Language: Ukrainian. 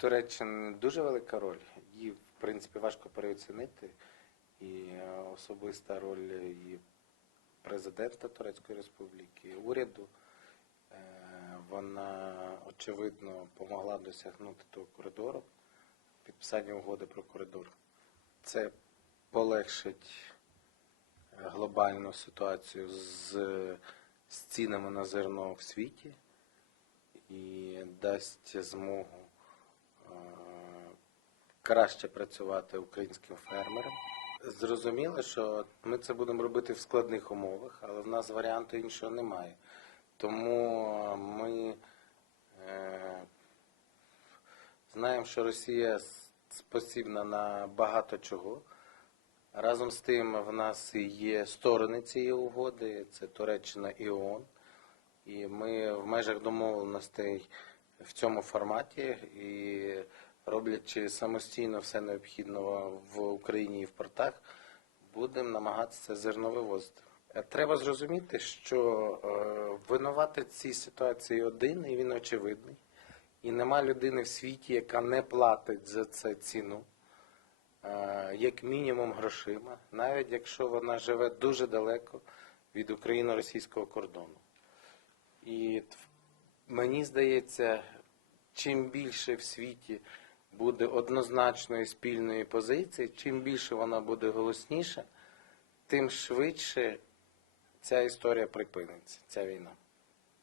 Туреччини дуже велика роль. Її, в принципі, важко переоцінити. І особиста роль і президента Турецької Республіки, і уряду. Вона, очевидно, допомогла досягнути того коридору, підписання угоди про коридор. Це полегшить глобальну ситуацію з цінами на зерно в світі і дасть змогу краще працювати українським фермерам. Зрозуміло, що ми це будемо робити в складних умовах, але в нас варіанту іншого немає. Тому ми знаємо, що Росія спосібна на багато чого. Разом з тим в нас є сторони цієї угоди, це Туреччина і ООН. І ми в межах домовленостей в цьому форматі і роблячи самостійно все необхідне в Україні і в портах, будемо намагатися це зерно вивозити. Треба зрозуміти, що винуватий в цій ситуації один, і він очевидний. І нема людини в світі, яка не платить за це ціну, як мінімум грошима, навіть якщо вона живе дуже далеко від україно-російського кордону. І мені здається, чим більше в світі буде однозначної спільної позиції, чим більше вона буде голосніша, тим швидше ця історія припиниться, ця війна.